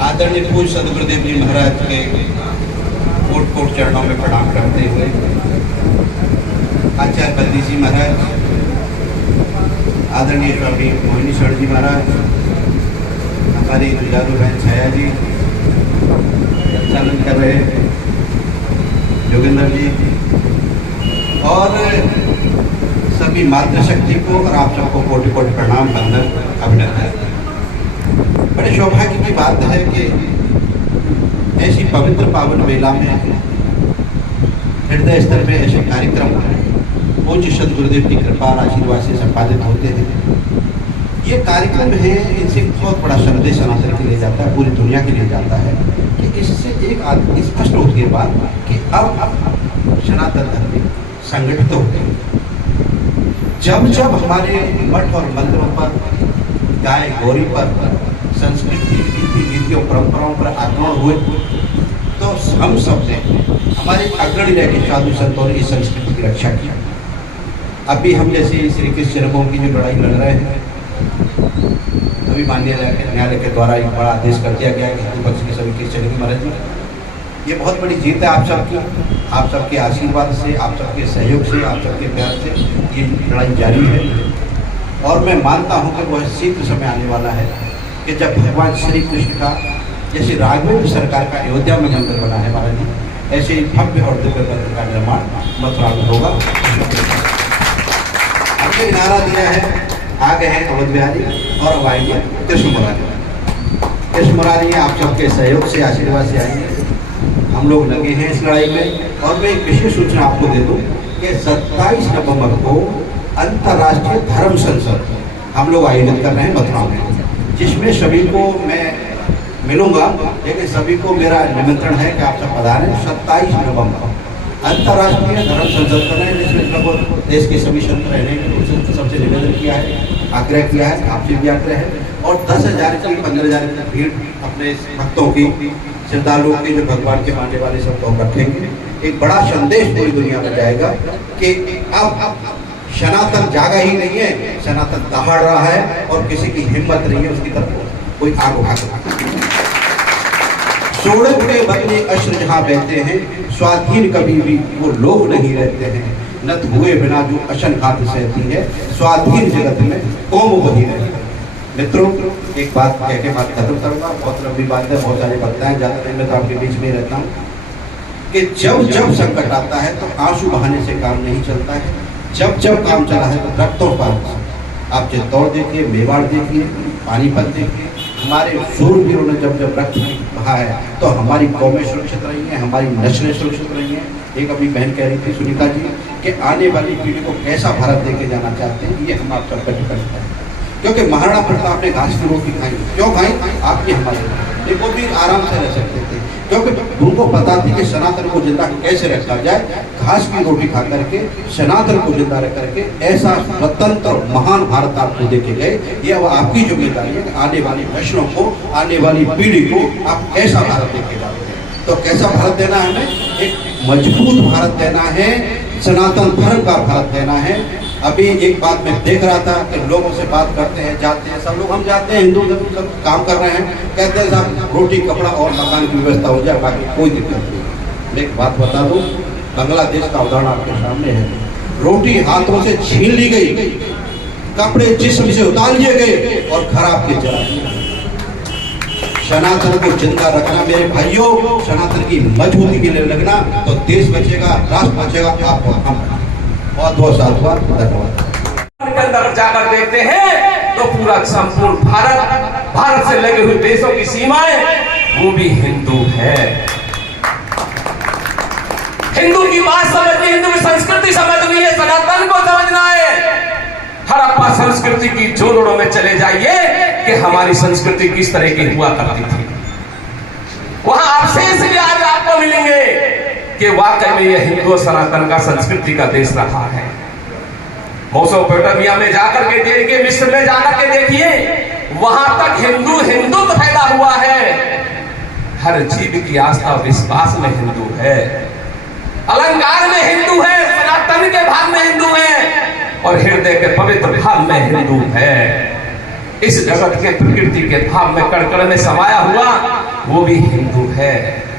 आदरणीय पूज्य सदगुरुदेव जी महाराज के कोट कोट चरणों में प्रणाम करते हुए आचार्य बद्री जी महाराज, आदरणीय स्वामी मोहिनीश्वर जी महाराज, हमारी जुझारू बहन छाया जी, संचालन कर रहे जोगिंदर जी और सभी मातृशक्ति को और आप सबको कोटि कोटि प्रणाम, वंदन, अभिनंदन। बड़े सौभाग्य की बात है कि ऐसी पवित्र पावन मेला में हृदय स्तर पे ऐसे कार्यक्रम पूज्य सदगुरुदेव की कृपा और आशीर्वाद से संपादित होते हैं। ये कार्यक्रम है, इनसे बहुत बड़ा संदेश सनातन के लिए जाता है, पूरी दुनिया के लिए जाता है कि इससे एक स्पष्ट होती है बात कि अब सनातन धर्म संगठित होते हैं। जब जब हमारे मठ और मंदिरों पर, गाय गौरी पर, संस्कृति रीति नीतियों परंपराओं पर आक्रमण हुए तो हम सब ने हमारे अग्रणी रह के साधु संतों ने इस संस्कृति की रक्षा किया। अभी हम जैसे श्री कृष्ण जन्मों की जो लड़ाई लड़ रहे हैं, अभी माननीय न्यायालय के द्वारा एक बड़ा आदेश कर दिया गया कि हिंदू पक्ष के सभी कृष्ण की महाराज जी, ये बहुत बड़ी जीत है आप सबकी, आप सबके आशीर्वाद से, आप सबके सहयोग से, आप सबके प्यार से ये लड़ाई जारी है। और मैं मानता हूँ कि वह शीघ्र समय आने वाला है कि जब भगवान श्री कृष्ण का जैसे राघवेंद्र सरकार का अयोध्या में मंदिर बना है महाराज जी, ऐसे ही भव्य और दिव्य मंदिर का निर्माण मथुरा में होगा। हमने नारा दिया है, आ गए हैं अवध बिहारी और अब आएंगे कृष्ण मुरारी। कृष्ण मुरारी आप सबके सहयोग से, आशीर्वाद से आएंगे। हम लोग लगे हैं इस लड़ाई में। और मैं एक विशेष सूचना आपको दे दूं कि 27 नवंबर को अंतर्राष्ट्रीय धर्म संसद हम लोग आयोजित कर रहे हैं मथुरा में, जिसमें सभी को मैं मिलूंगा, लेकिन सभी को मेरा निमंत्रण है कि आप सब पधारें। 27 नवंबर अंतर्राष्ट्रीय धर्म संसद कर रहे हैं, जिसमें लगभग देश के सभी संत रहने के सबसे निवेदन किया है, आग्रह किया है, आपसे भी आग्रह है। और 10,000 की 15,000 की भीड़ अपने भक्तों की, श्रद्धालुओं की, जो भगवान के मानने वाले सब लोग रखेंगे। एक बड़ा संदेश पूरी दुनिया में जाएगा कि अब सनातन जागा ही नहीं है, सनातन दहाड़ रहा है और किसी की हिम्मत नहीं है उसकी तरफ कोई आग उठा कर। सोड़े उड़े बदले अश्र जहाँ बहते हैं, स्वाधीन कभी भी वो लोग नहीं रहते हैं। नत हुए बिना जो अशन खात सहती है, स्वाधीन जगत में कौम वही रहती है। मित्रों, एक बात कह के बात खत्म करूँगा, बहुत लंबी बात है, बहुत सारी बातें हैं, ज़्यादा नहीं, मैं तो आपके बीच में रहता हूँ कि जब जब संकट आता है तो आंसू बहाने से काम नहीं चलता है। जब जब काम चला है तो रक्तों पर, आप चित्तौड़ देखिए, मेवाड़ देखिए, पानीपत देखिए, हमारे शूरवीरों ने जब जब रक्त बहा है तो हमारी कौमें सुरक्षित रही हैं, हमारी नस्लें सुरक्षित रही हैं। एक अपनी बहन कह रही थी सुनीता जी कि आने वाली पीढ़ी को कैसा भारत देके जाना चाहते हैं, ये हम आप सब पर डिपेंड करते हैं। क्योंकि महाराणा प्रताप ने घास की रोटी खाई, क्यों खाई? आपकी हमारी, वो भी आराम से रह सकते थे, क्योंकि उनको पता थी कि सनातन को जिंदा कैसे रखा जाए। घास की रोटी खा करके सनातन को जिंदा रख करके ऐसा स्वतंत्र महान भारत आपको देके गए। ये अब आपकी जिम्मेदारी है कि आने वाली नस्लों को, आने वाली पीढ़ी को आप कैसा भारत देके जाते हैं। तो कैसा भारत देना है हमें? एक मजबूत भारत देना है, सनातन धर्म का भारत देना है। अभी एक बात मैं देख रहा था कि लोगों से बात करते हैं, जाते हैं, सब लोग हम जाते हैं, हिंदू सब काम कर रहे हैं, कहते हैं साहब रोटी कपड़ा और मकान की व्यवस्था हो जाए, बाकी कोई दिक्कत नहीं। मैं एक बात बता दूं, बांग्लादेश का उदाहरण आपके सामने है। रोटी हाथों से छीन ली गई, कपड़े जिस्म से उतार लिए गए और खराब के जला दिया। सनातन को जिंदा रखना मेरे भाइयों, सनातन की मजबूती के लिए लगना, तो देश बचेगा, राष्ट्र बचेगा, आप और हम। बहुत बहुत साधुवाद, धन्यवाद। अंदर जाकर देखते हैं तो पूरा संपूर्ण भारत से लगे हुए देशों की सीमाएं वो भी हिंदू है। हिंदू की बात समझनी, हिंदू की संस्कृति समझनी है, सनातन को समझना है। हड़प्पा संस्कृति की जोड़ों में चले जाइए कि हमारी संस्कृति किस तरह की हुआ करती थी। वहां अवशेष भी आज आपको मिलेंगे कि वाकई में यह हिंदू सनातन का संस्कृति का देश रहा है। मेसोपोटामिया में जाकर के देखिए, मिस्र में जाकर के देखिए, वहां तक हिंदुत्व फैला हुआ है। हर जीव की आस्था विश्वास में हिंदू है, अलंकार में हिंदू है, सनातन के भाव में हिंदू है और हृदय के पवित्र भाव में हिंदू है। इस जगत के प्रकृति के भाव में कण कण में समाया हुआ वो भी हिंदू है।